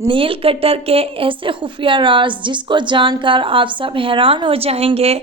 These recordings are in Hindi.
नेल कटर के ऐसे खुफिया राज जिसको जानकर आप सब हैरान हो जाएंगे।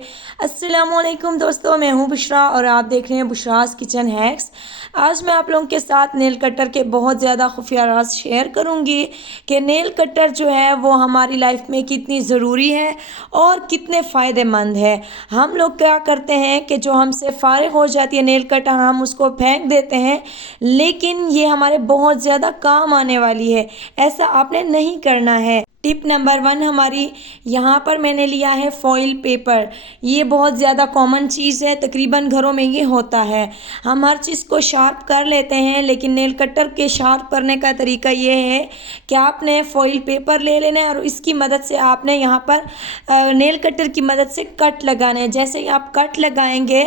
अस्सलामुअलैकुम दोस्तों, मैं हूं बुशरा और आप देख रहे हैं बुशरास किचन हैक्स। आज मैं आप लोगों के साथ नेल कटर के बहुत ज़्यादा खुफिया राज शेयर करूंगी कि नेल कटर जो है वो हमारी लाइफ में कितनी ज़रूरी है और कितने फ़ायदेमंद है। हम लोग क्या करते हैं कि जो हमसे फारिग हो जाती है नेल कटर, हम उसको फेंक देते हैं, लेकिन ये हमारे बहुत ज़्यादा काम आने वाली है। ऐसा आपने नहीं करना है। टिप नंबर 1 हमारी, यहाँ पर मैंने लिया है फॉइल पेपर। ये बहुत ज़्यादा कॉमन चीज़ है, तकरीबन घरों में ये होता है। हम हर चीज़ को शार्प कर लेते हैं, लेकिन नेल कटर के शार्प करने का तरीका ये है कि आपने फॉइल पेपर ले लेना है और इसकी मदद से आपने यहाँ पर नेल कटर की मदद से कट लगाना है। जैसे ही आप कट लगाएंगे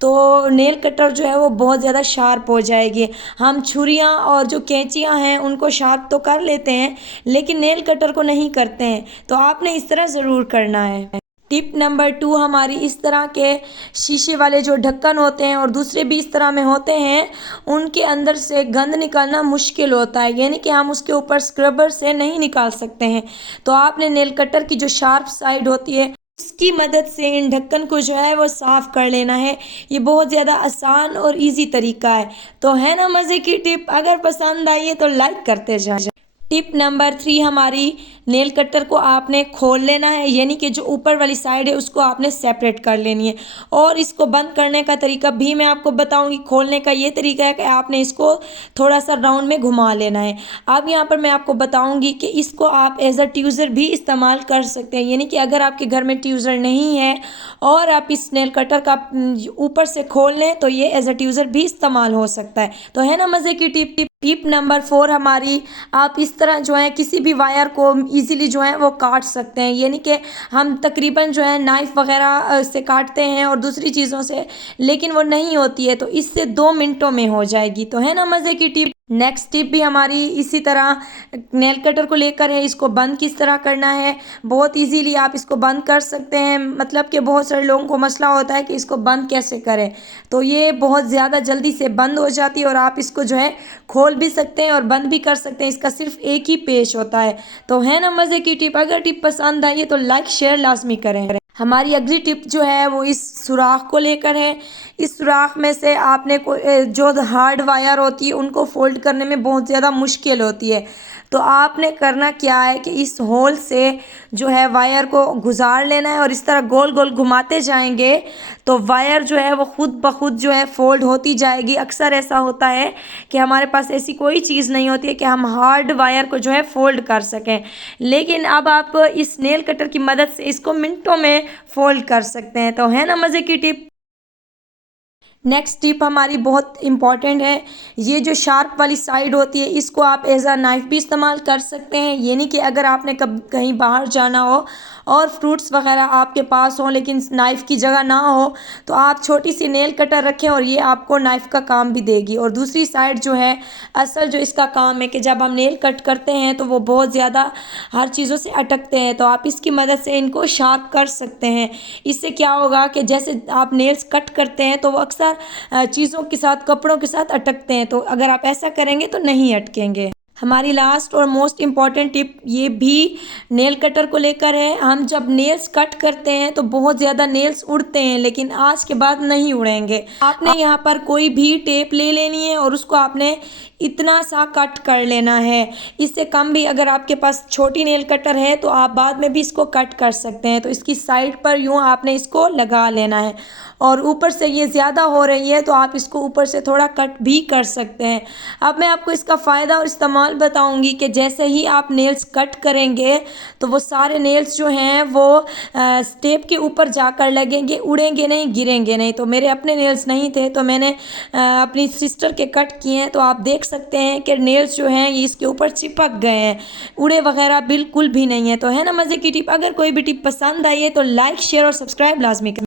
तो नेल कटर जो है वो बहुत ज़्यादा शार्प हो जाएगी। हम छुरियाँ और जो कैंचियाँ हैं उनको शार्प तो कर लेते हैं, लेकिन नेल कटर को नहीं करते हैं, तो आपने इस तरह ज़रूर करना है। टिप नंबर 2 हमारी, इस तरह के शीशे वाले जो ढक्कन होते हैं और दूसरे भी इस तरह में होते हैं, उनके अंदर से गंद निकालना मुश्किल होता है, यानी कि हम उसके ऊपर स्क्रबर से नहीं निकाल सकते हैं। तो आपने नेल कटर की जो शार्प साइड होती है उसकी मदद से इन ढक्कन को जो है वो साफ़ कर लेना है। ये बहुत ज़्यादा आसान और इजी तरीका है। तो है ना मज़े की टिप? अगर पसंद आई है तो लाइक करते जाए। टिप नंबर 3 हमारी, नेल कटर को आपने खोल लेना है, यानी कि जो ऊपर वाली साइड है उसको आपने सेपरेट कर लेनी है। और इसको बंद करने का तरीका भी मैं आपको बताऊंगी। खोलने का ये तरीका है कि आपने इसको थोड़ा सा राउंड में घुमा लेना है। अब यहाँ पर मैं आपको बताऊंगी कि इसको आप एज अ ट्यूज़र भी इस्तेमाल कर सकते हैं, यानी कि अगर आपके घर में ट्यूज़र नहीं है और आप इस नेल कटर का ऊपर से खोल लें तो ये एज अ ट्यूज़र भी इस्तेमाल हो सकता है। तो है ना मज़े की टिप। टिप नंबर 4 हमारी, आप इस तरह जो है किसी भी वायर को इजीली जो है वो काट सकते हैं, यानी कि हम तकरीबन जो है नाइफ़ वगैरह से काटते हैं और दूसरी चीज़ों से, लेकिन वो नहीं होती है, तो इससे 2 मिनटों में हो जाएगी। तो है ना मज़े की टिप। नेक्स्ट टिप भी हमारी इसी तरह नेल कटर को लेकर है। इसको बंद किस तरह करना है, बहुत इजीली आप इसको बंद कर सकते हैं। मतलब कि बहुत सारे लोगों को मसला होता है कि इसको बंद कैसे करें, तो ये बहुत ज़्यादा जल्दी से बंद हो जाती है और आप इसको जो है खोल भी सकते हैं और बंद भी कर सकते हैं। इसका सिर्फ एक ही पेच होता है। तो है ना मज़े की टिप। अगर टिप पसंद आई है तो लाइक शेयर लाजमी करें। हमारी अगली टिप जो है वो इस सुराख को लेकर है। इस सुराख में से आपने जो हार्ड वायर होती है उनको फोल्ड करने में बहुत ज़्यादा मुश्किल होती है। तो आपने करना क्या है कि इस होल से जो है वायर को गुजार लेना है और इस तरह गोल गोल घुमाते जाएंगे तो वायर जो है वो खुद ब खुद जो है फोल्ड होती जाएगी। अक्सर ऐसा होता है कि हमारे पास ऐसी कोई चीज़ नहीं होती है कि हम हार्ड वायर को जो है फोल्ड कर सकें, लेकिन अब आप इस नेल कटर की मदद से इसको मिनटों में फोल्ड कर सकते हैं। तो है ना मज़े की टिप। नेक्स्ट टिप हमारी बहुत इंपॉर्टेंट है। ये जो शार्प वाली साइड होती है इसको आप एज अ नाइफ़ भी इस्तेमाल कर सकते हैं, यानी कि अगर आपने कब कहीं बाहर जाना हो और फ्रूट्स वगैरह आपके पास हों लेकिन नाइफ़ की जगह ना हो, तो आप छोटी सी नेल कटर रखें और ये आपको नाइफ़ का काम भी देगी। और दूसरी साइड जो है, असल जो इसका काम है कि जब हम नेल कट करते हैं तो वो बहुत ज़्यादा हर चीज़ों से अटकते हैं, तो आप इसकी मदद से इनको शार्प कर सकते हैं। इससे क्या होगा कि जैसे आप नेल्स कट करते हैं तो वो अक्सर चीज़ों के साथ, कपड़ों के साथ अटकते हैं, तो अगर आप ऐसा करेंगे तो नहीं अटकेंगे। हमारी लास्ट और मोस्ट इम्पॉर्टेंट टिप ये भी नेल कटर को लेकर है। हम जब नेल्स कट करते हैं तो बहुत ज़्यादा नेल्स उड़ते हैं, लेकिन आज के बाद नहीं उड़ेंगे। आपने यहाँ पर कोई भी टेप ले लेनी है और उसको आपने इतना सा कट कर लेना है। इससे कम भी अगर आपके पास छोटी नेल कटर है तो आप बाद में भी इसको कट कर सकते हैं। तो इसकी साइड पर यूँ आपने इसको लगा लेना है और ऊपर से ये ज़्यादा हो रही है तो आप इसको ऊपर से थोड़ा कट भी कर सकते हैं। अब मैं आपको इसका फ़ायदा और इस्तेमाल बताऊंगी कि जैसे ही आप नेल्स कट करेंगे तो वो सारे नेल्स जो हैं वो स्टेप के ऊपर जाकर लगेंगे, उड़ेंगे नहीं, गिरेंगे नहीं। तो मेरे अपने नेल्स नहीं थे तो मैंने अपनी सिस्टर के कट किए हैं, तो आप देख सकते हैं कि नेल्स जो हैं ये इसके ऊपर चिपक गए हैं, उड़े वगैरह बिल्कुल भी नहीं है। तो है ना मज़े की टिप। अगर कोई भी टिप पसंद आई है तो लाइक शेयर और सब्सक्राइब लाजमी करें।